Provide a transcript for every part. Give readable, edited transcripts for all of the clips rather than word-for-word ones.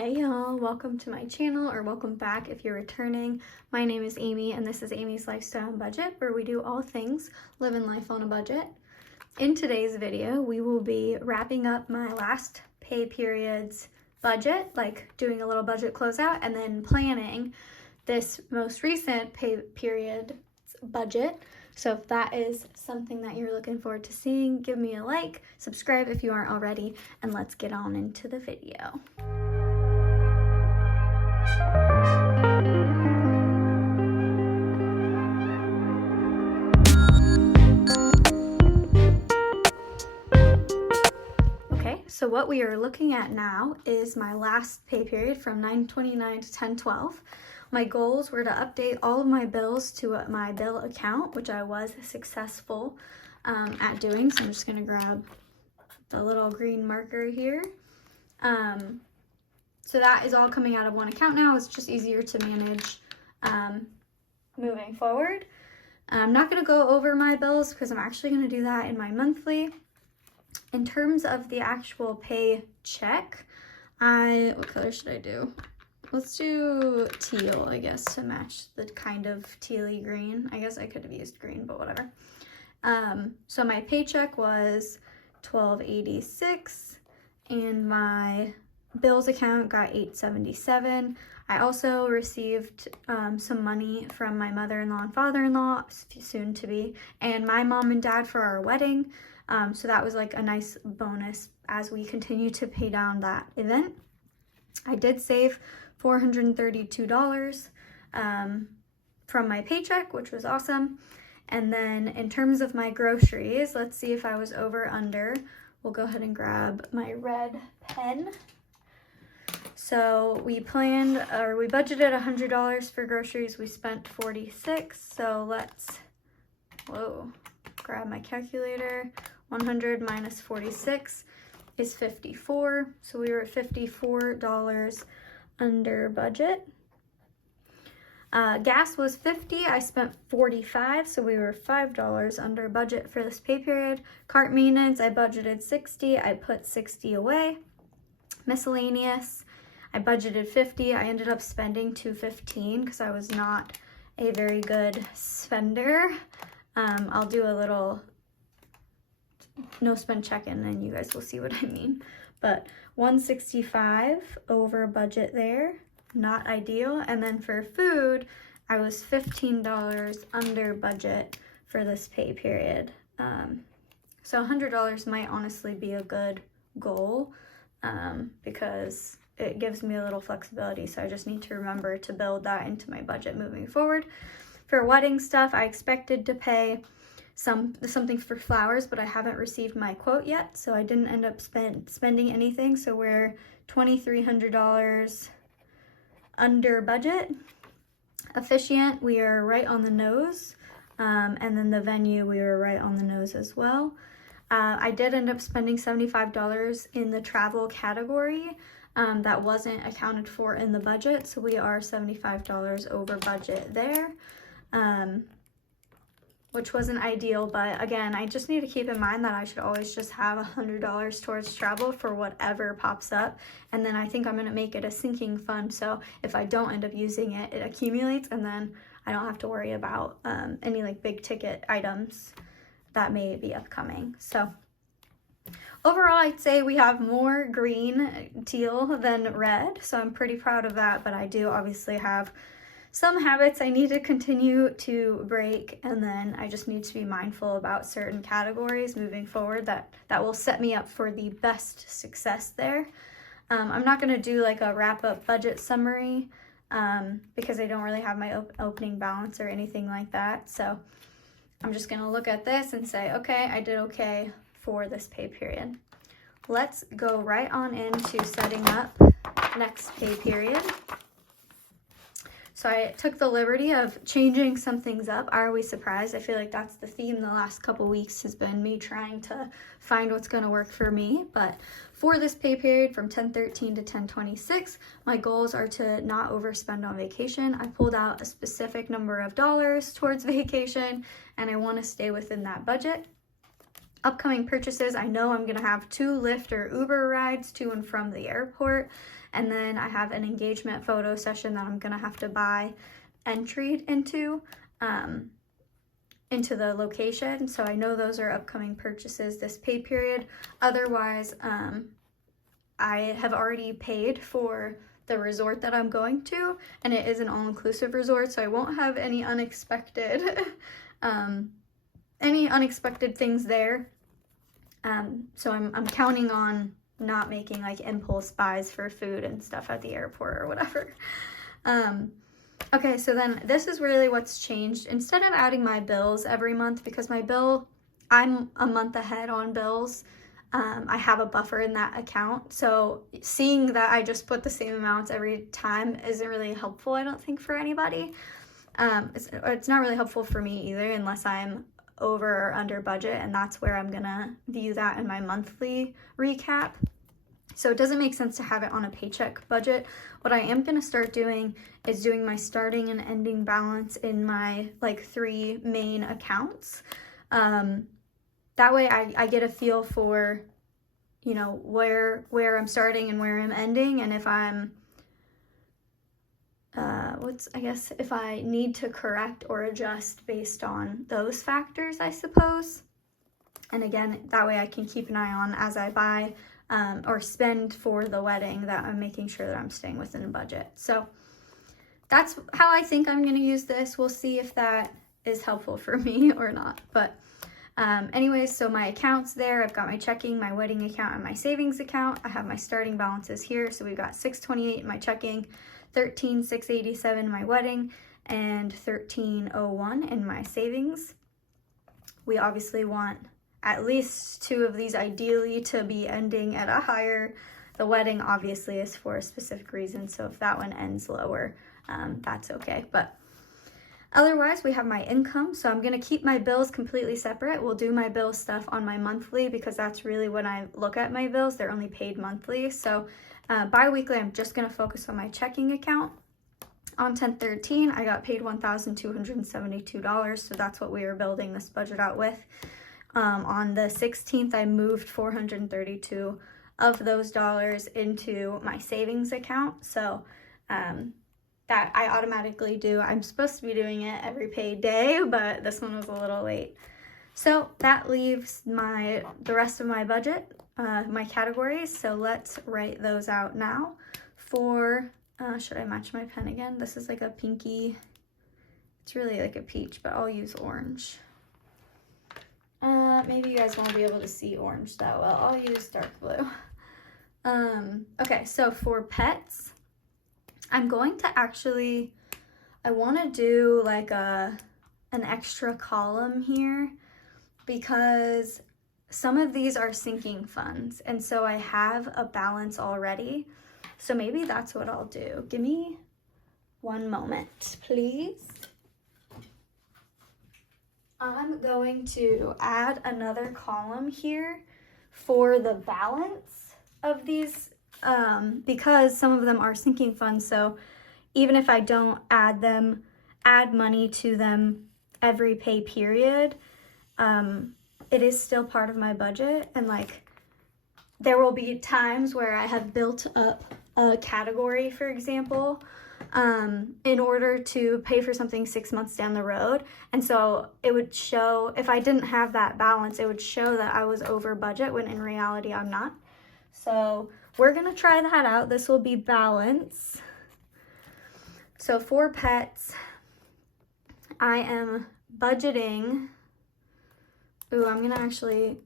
Hey y'all, welcome to my channel, or welcome back if you're returning. My name is Amy and this is Amy's Lifestyle and Budget, where we do all things living life on a budget. In today's video, we will be wrapping up my last pay period's budget, like doing a little budget closeout, and then planning this most recent pay period budget. So if that is something that you're looking forward to seeing, give me a like, subscribe if you aren't already, and let's get on into the video. Okay, so what we are looking at now is my last pay period from 9/29 to 10/12. My goals were to update all of my bills to my bill account, which I was successful at doing. So I'm just gonna grab the little green marker here. So that is all coming out of one account now. It's just easier to manage moving forward. I'm not going to go over my bills because I'm actually going to do that in my monthly. In terms of the actual paycheck, what color should I do? Let's do teal, I guess, to match the kind of tealy green. I guess I could have used green, but whatever. So my paycheck was $12.86 and my bills account got $8.77. I also received some money from my mother-in-law and father-in-law, soon to be, and my mom and dad for our wedding. So that was like a nice bonus as we continue to pay down that event. I did save $432 from my paycheck, which was awesome. And then in terms of my groceries, let's see if I was over or under. We'll go ahead and grab my red pen. So we budgeted $100 for groceries. We spent $46. So let's, grab my calculator. 100 minus 46 is 54. So we were at $54 under budget. Gas was $50. I spent $45, so we were $5 under budget for this pay period. Cart maintenance, I budgeted $60. I put $60 away. Miscellaneous, I budgeted $50. I ended up spending $215 because I was not a very good spender. I'll do a little no spend check-in and you guys will see what I mean. But $165 over budget there, not ideal. And then for food, I was $15 under budget for this pay period. So $100 might honestly be a good goal because it gives me a little flexibility. So I just need to remember to build that into my budget moving forward. For wedding stuff, I expected to pay something for flowers, but I haven't received my quote yet, so I didn't end up spending anything. So we're $2,300 under budget. Officiant, we are right on the nose, and then the venue, we were right on the nose as well. I did end up spending $75 in the travel category. That wasn't accounted for in the budget, so we are $75 over budget there. Which wasn't ideal, but again, I just need to keep in mind that I should always just have $100 towards travel for whatever pops up, and then I think I'm gonna make it a sinking fund, so if I don't end up using it, it accumulates, and then I don't have to worry about any like big ticket items that may be upcoming. So overall, I'd say we have more green teal than red, so I'm pretty proud of that, but I do obviously have some habits I need to continue to break, and then I just need to be mindful about certain categories moving forward that will set me up for the best success there. I'm not going to do like a wrap-up budget summary because I don't really have my opening balance or anything like that. So I'm just going to look at this and say, okay, I did okay for this pay period. Let's go right on into setting up next pay period. So I took the liberty of changing some things up. Are we surprised? I feel like that's the theme the last couple weeks has been me trying to find what's going to work for me. But for this pay period from 10/13 to 10/26, my goals are to not overspend on vacation. I pulled out a specific number of dollars towards vacation, and I want to stay within that budget. Upcoming purchases, I know I'm going to have 2 Lyft or Uber rides to and from the airport. And then I have an engagement photo session that I'm gonna have to buy entered into the location. So I know those are upcoming purchases this pay period. Otherwise, I have already paid for the resort that I'm going to, and it is an all-inclusive resort, so I won't have any unexpected things there. So I'm counting on not making like impulse buys for food and stuff at the airport or whatever. Okay, so then this is really what's changed. Instead of adding my bills every month, because my bill, I'm a month ahead on bills, I have a buffer in that account. So seeing that I just put the same amounts every time isn't really helpful, I don't think, for anybody. It's not really helpful for me either, unless I'm over or under budget, and that's where I'm gonna view that in my monthly recap. So it doesn't make sense to have it on a paycheck budget. What I am gonna start doing is doing my starting and ending balance in my like 3 main accounts. That way I get a feel for, you know, where I'm starting and where I'm ending, and if I'm if I need to correct or adjust based on those factors, I suppose. And again, that way I can keep an eye on as I buy or spend for the wedding, that I'm making sure that I'm staying within the budget. So that's how I think I'm going to use this. We'll see if that is helpful for me or not. But anyways, so my accounts there, I've got my checking, my wedding account, and my savings account. I have my starting balances here. So we've got $628 in my checking, $13,687 in my wedding, and $13,001 in my savings. We obviously want at least 2 of these ideally to be ending at a higher. The wedding obviously is for a specific reason, so if that one ends lower, that's okay. But otherwise, we have my income, so I'm going to keep my bills completely separate. We'll do my bill stuff on my monthly, because that's really when I look at my bills. They're only paid monthly. So bi-weekly, I'm just going to focus on my checking account. On 10/13, I got paid $1,272, so that's what we were building this budget out with. On the 16th, I moved $432 of those dollars into my savings account. So that I automatically do. I'm supposed to be doing it every paid day, but this one was a little late. So that leaves the rest of my budget, my categories. So let's write those out now. For, should I match my pen again? This is like a pinky, it's really like a peach, but I'll use orange. Maybe you guys won't be able to see orange that well. I'll use dark blue. Okay, so for pets, I'm going to actually, I want to do like an extra column here, because some of these are sinking funds, and so I have a balance already. So maybe that's what I'll do. Give me one moment, please. I'm going to add another column here for the balance of these, because some of them are sinking funds. So even if I don't add money to them every pay period, it is still part of my budget. And like, there will be times where I have built up a category, for example, in order to pay for something 6 months down the road. And so it would show, if I didn't have that balance, it would show that I was over budget, when in reality I'm not. So we're gonna try that out. This will be balance. So for pets, I am budgeting. Ooh, I'm gonna actually,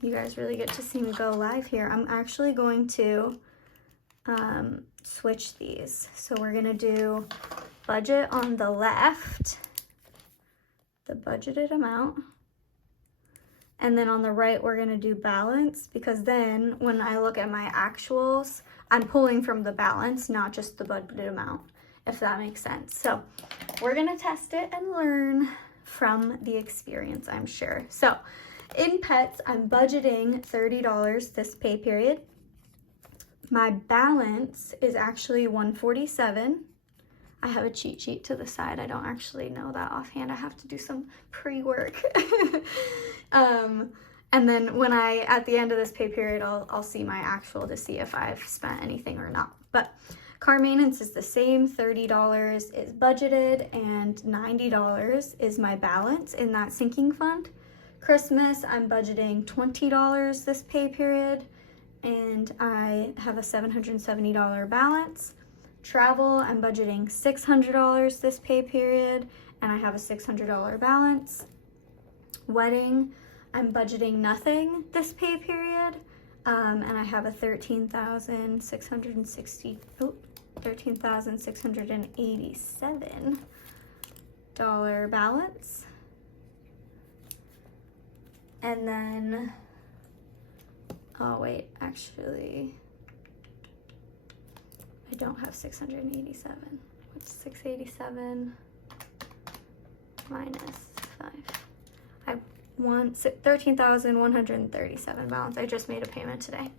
you guys really get to see me go live here. I'm actually going to switch these. So we're gonna do budget on the left, the budgeted amount, and then on the right we're gonna do balance, because then when I look at my actuals, I'm pulling from the balance, not just the budgeted amount, if that makes sense. So we're gonna test it and learn from the experience, I'm sure. So in pets, I'm budgeting $30 this pay period. My balance is actually $147. I have a cheat sheet to the side. I don't actually know that offhand. I have to do some pre-work. And then when at the end of this pay period, I'll see my actual to see if I've spent anything or not. But car maintenance is the same. $30 is budgeted and $90 is my balance in that sinking fund. Christmas, I'm budgeting $20 this pay period, and I have a $770 balance. Travel, I'm budgeting $600 this pay period, and I have a $600 balance. Wedding, I'm budgeting nothing this pay period, and I have a $13,687 balance. And then, oh wait, actually, I don't have 687. What's 687 minus 5? I want 13,137 balance. I just made a payment today.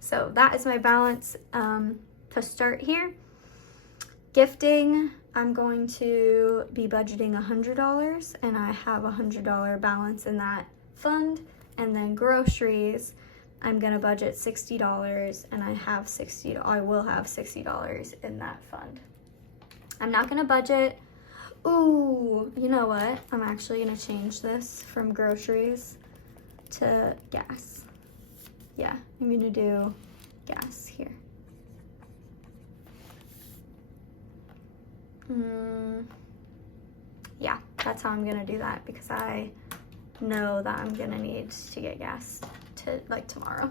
So that is my balance to start here. Gifting, I'm going to be budgeting $100, and I have a $100 balance in that fund. And then groceries, I'm gonna budget $60, and I will have $60 in that fund. I'm not gonna budget, ooh, you know what? I'm actually gonna change this from groceries to gas. Yeah, I'm gonna do gas here. Yeah, that's how I'm gonna do that, because I know that I'm gonna need to get gas tomorrow.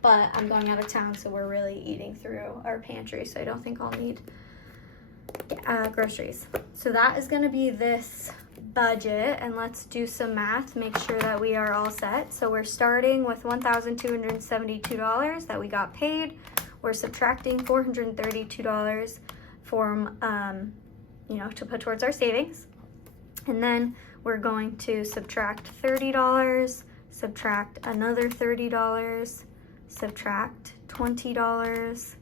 But I'm going out of town, so we're really eating through our pantry, so I don't think I'll need groceries. So that is gonna be this budget, and let's do some math, make sure that we are all set. So we're starting with $1,272 that we got paid. We're subtracting $432 from to put towards our savings, and then we're going to subtract $30, subtract another $30, subtract $20,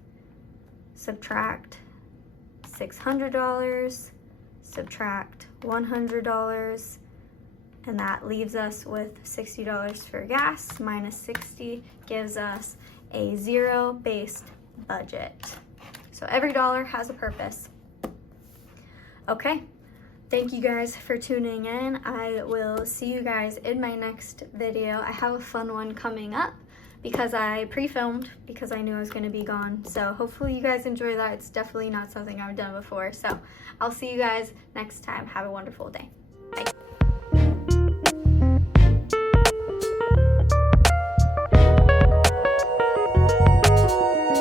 subtract $600, subtract $100, and that leaves us with $60 for gas. Minus 60 gives us a zero-based budget. So every dollar has a purpose. Okay. Thank you guys for tuning in. I will see you guys in my next video. I have a fun one coming up because I pre-filmed because I knew I was going to be gone. So hopefully you guys enjoy that. It's definitely not something I've done before. So I'll see you guys next time. Have a wonderful day. Bye.